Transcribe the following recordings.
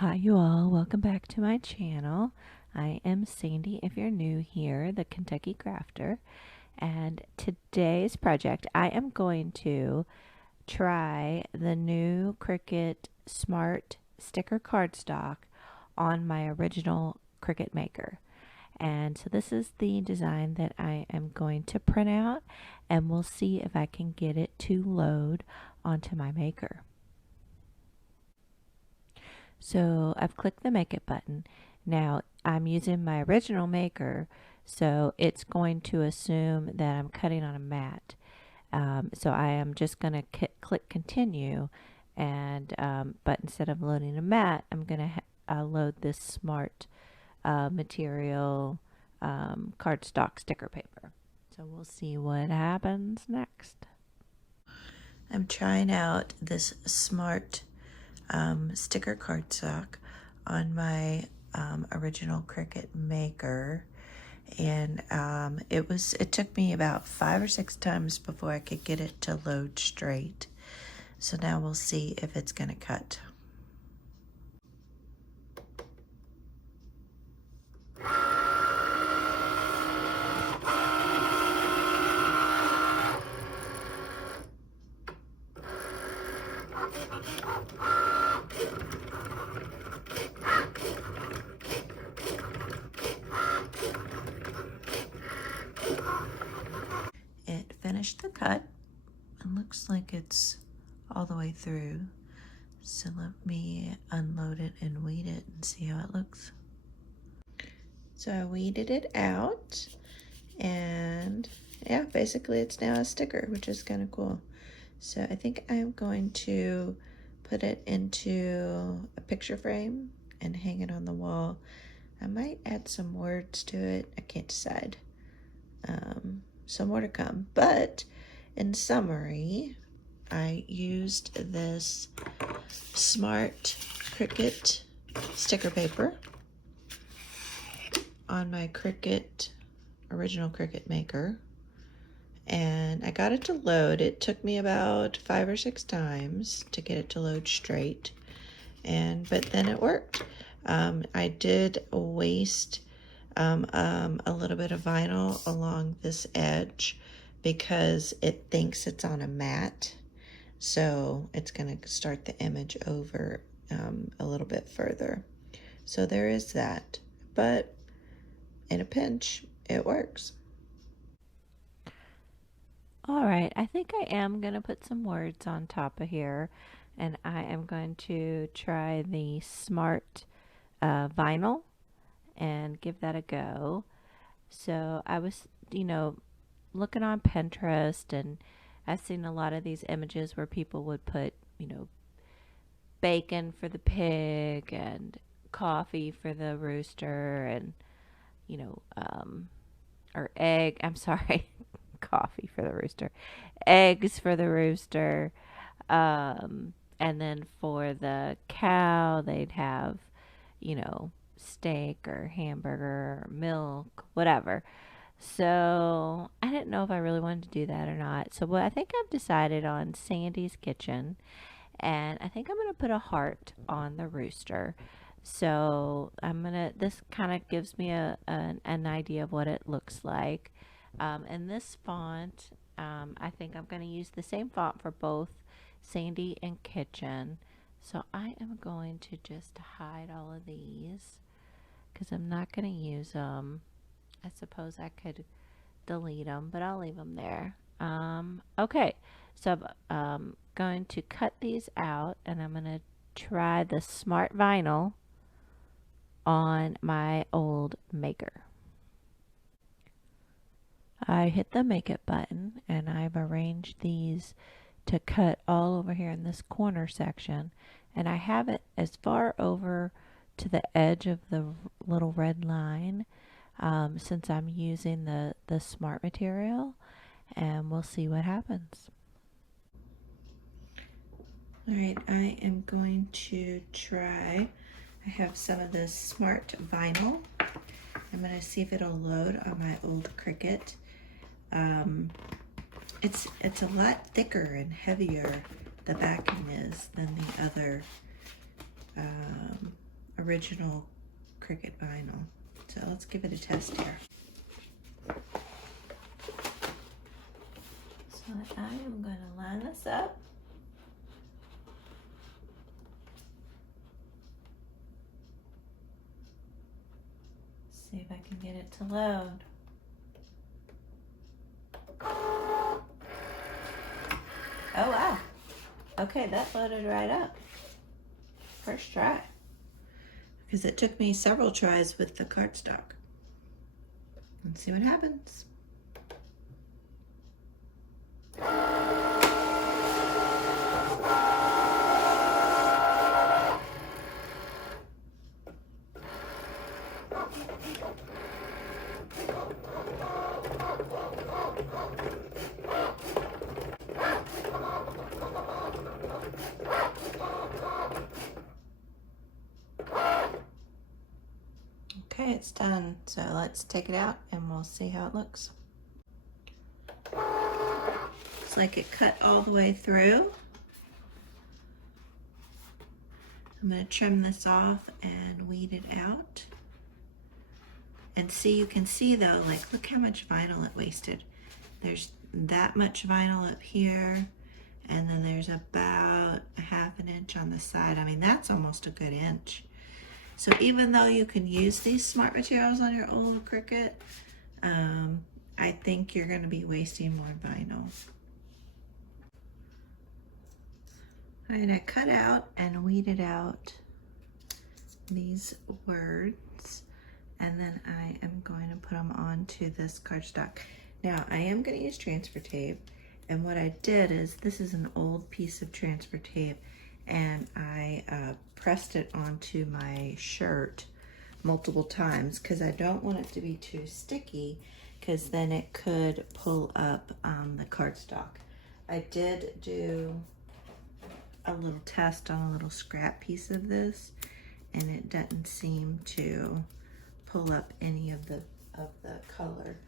Hi you all, welcome back to my channel. I am Sandy if you're new here, the Kentucky Crafter, and today's project I am going to try the new Cricut Smart Sticker Cardstock on my original Cricut Maker. And so this is the design that I am going to print out, and we'll see if I can get it to load onto my maker. So I've clicked the Make It button. Now I'm using my original maker, so it's going to assume that I'm cutting on a mat. So I am just going to click Continue, and but instead of loading a mat, I'm going to load this Smart Material cardstock sticker paper. So we'll see what happens next. I'm trying out this Smart sticker cardstock on my original Cricut Maker, and it took me about 5 or 6 times before I could get it to load straight. So now we'll see if it's going to cut. It finished the cut and looks like it's all the way through. So let me unload it and weed it and see how it looks. So I weeded it out, and yeah, basically it's now a sticker, which is kind of cool. So I think I'm going to put it into a picture frame and hang it on the wall. I might add some words to it. I can't decide. So more to come. But in summary, I used this Smart Cricut sticker paper on my original Cricut Maker, and I got it to load. It took me about 5 or 6 times to get it to load straight, but then it worked. I did waste a little bit of vinyl along this edge because it thinks it's on a mat, so it's going to start the image over a little bit further. So there is that, but in a pinch, it works. All right, I think I am going to put some words on top of here, and I am going to try the Smart Vinyl and give that a go. So I was, looking on Pinterest, and I've seen a lot of these images where people would put, bacon for the pig and coffee for the rooster, and, or egg, I'm sorry, coffee for the rooster, eggs for the rooster, and then for the cow, they'd have, steak or hamburger or milk, whatever. So I didn't know if I really wanted to do that or not. So I think I've decided on Sandy's Kitchen, and I think I'm going to put a heart on the rooster. So this kind of gives me an idea of what it looks like. And this font, I think I'm going to use the same font for both Sandy and Kitchen. So I am going to just hide all of these because I'm not going to use them. I suppose I could delete them, but I'll leave them there. Okay, so I'm going to cut these out, and I'm going to try the Smart Vinyl on my old maker. I hit the Make It button, and I've arranged these to cut all over here in this corner section, and I have it as far over to the edge of the little red line, since I'm using the Smart material, and we'll see what happens. All right, I am going to try. I have some of this Smart Vinyl. I'm going to see if it'll load on my old Cricut. It's a lot thicker and heavier, the backing is, than the other original Cricut vinyl. So let's give it a test here. So I am going to line this up. See if I can get it to load. Oh wow. Okay, that loaded right up. First try. Because it took me several tries with the cardstock. Let's see what happens. Okay, it's done. So let's take it out and we'll see how it looks. Looks like it cut all the way through. I'm going to trim this off and weed it out. And see, you can see though, like look how much vinyl it wasted. There's that much vinyl up here, and then there's about a ½ inch on the side. I mean, that's almost a good inch. So even though you can use these smart materials on your old Cricut, I think you're going to be wasting more vinyl. All right, I cut out and weeded out these words, and then I am going to put them onto this cardstock. Now, I am going to use transfer tape, and what I did is, this is an old piece of transfer tape, and I pressed it onto my shirt multiple times because I don't want it to be too sticky, because then it could pull up the cardstock. I did do a little test on a little scrap piece of this, and it doesn't seem to pull up any of the color.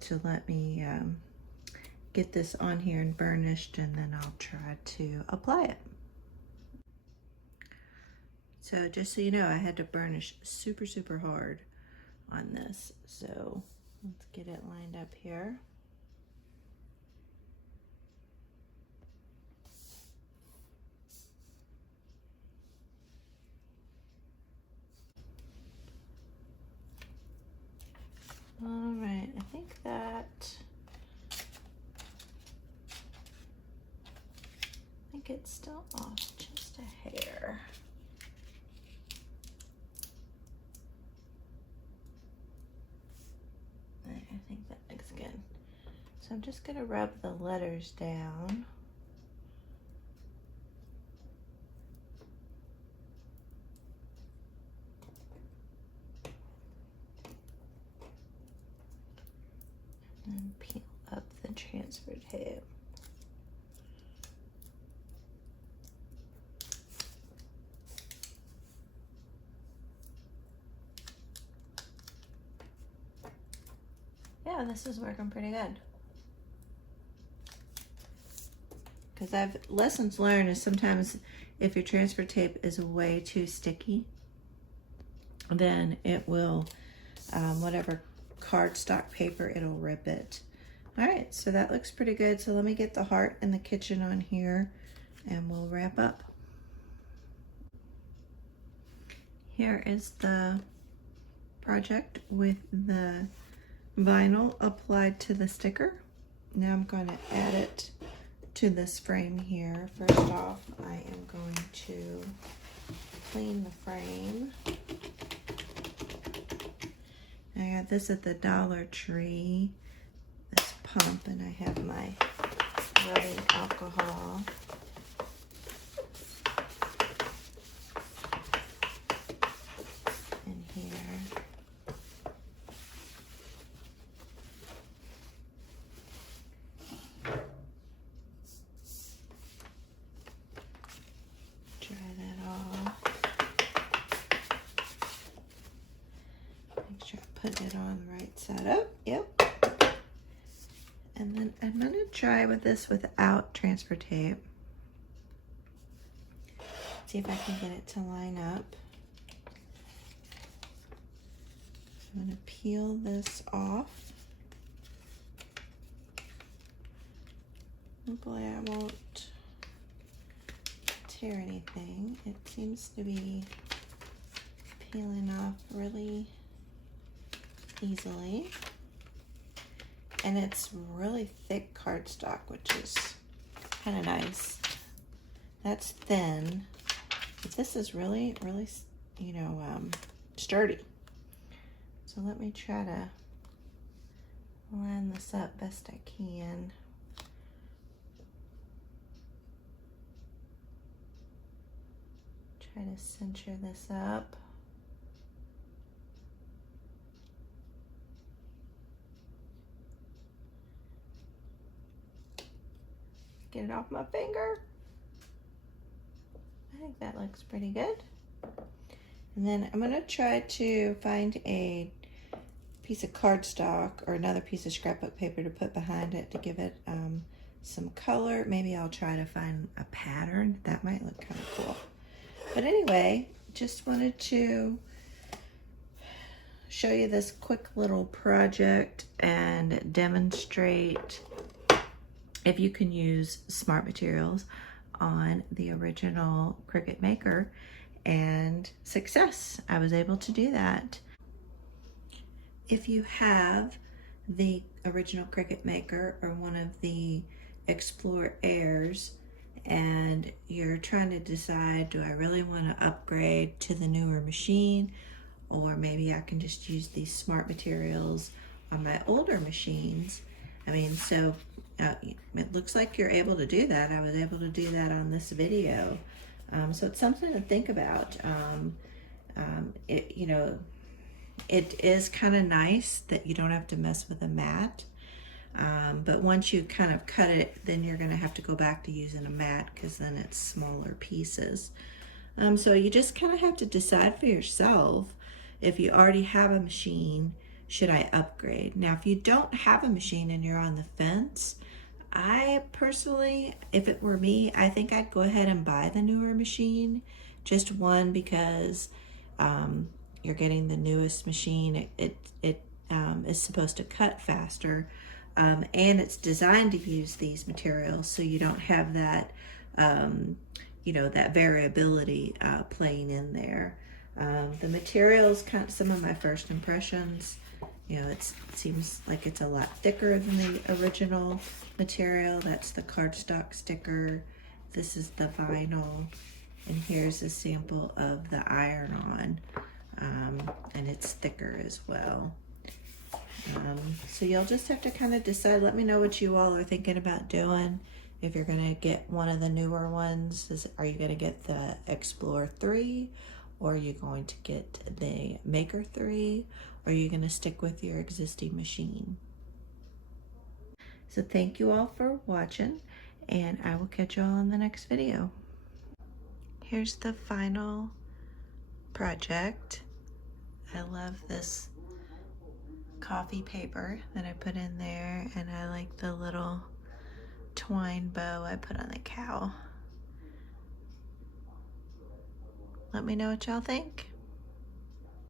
So let me get this on here and burnished, and then I'll try to apply it. So just so you know, I had to burnish super, super hard on this. So let's get it lined up here. All right, I think it's still off just a hair. There, I think that looks good. So I'm just gonna rub the letters down. And peel up the transfer tape. Yeah, this is working pretty good. Because lessons learned is sometimes if your transfer tape is way too sticky, then it will, whatever cardstock paper, it'll rip it. All right, so that looks pretty good. So let me get the heart and the kitchen on here, and we'll wrap up. Here is the project with the vinyl applied to the sticker. Now I'm going to add it to this frame here. First off, I am going to clean the frame. I got this at the Dollar Tree, this pump, and I have my rubbing alcohol. In here. Dry that off. Make sure I put it on the right side up. Yep. And then I'm going to try with this without transfer tape. See if I can get it to line up. I'm going to peel this off. Hopefully I won't tear anything. It seems to be peeling off really easily. And it's really thick cardstock, which is kind of nice. That's thin, but this is really, really, you know, sturdy. So let me try to line this up best I can. Try to center this up. Get it off my finger. I think that looks pretty good. And then I'm gonna try to find a piece of cardstock or another piece of scrapbook paper to put behind it to give it some color. Maybe I'll try to find a pattern. That might look kind of cool. But anyway, just wanted to show you this quick little project and demonstrate if you can use smart materials on the original Cricut Maker, and success. I was able to do that. If you have the original Cricut Maker or one of the Explore Airs and you're trying to decide, do I really want to upgrade to the newer machine, or maybe I can just use these smart materials on my older machines. I mean, so it looks like you're able to do that. I was able to do that on this video. So it's something to think about. You know, it is kind of nice that you don't have to mess with a mat. But once you kind of cut it, then you're going to have to go back to using a mat because then it's smaller pieces. So you just kind of have to decide for yourself, if you already have a machine, should I upgrade? Now, if you don't have a machine and you're on the fence, I personally, if it were me, I think I'd go ahead and buy the newer machine. Just one, because you're getting the newest machine. It is supposed to cut faster, and it's designed to use these materials so you don't have that, you know, that variability playing in there. The materials, kind of some of my first impressions, you know, it seems like it's a lot thicker than the original material. That's the cardstock sticker. This is the vinyl. And here's a sample of the iron-on. And it's thicker as well. So you'll just have to kind of decide. Let me know what you all are thinking about doing. If you're going to get one of the newer ones, are you going to get the Explore 3? Or are you going to get the Maker 3? Or are you going to stick with your existing machine? So thank you all for watching, and I will catch you all in the next video. Here's the final project. I love this coffee paper that I put in there, and I like the little twine bow I put on the cow. Let me know what y'all think.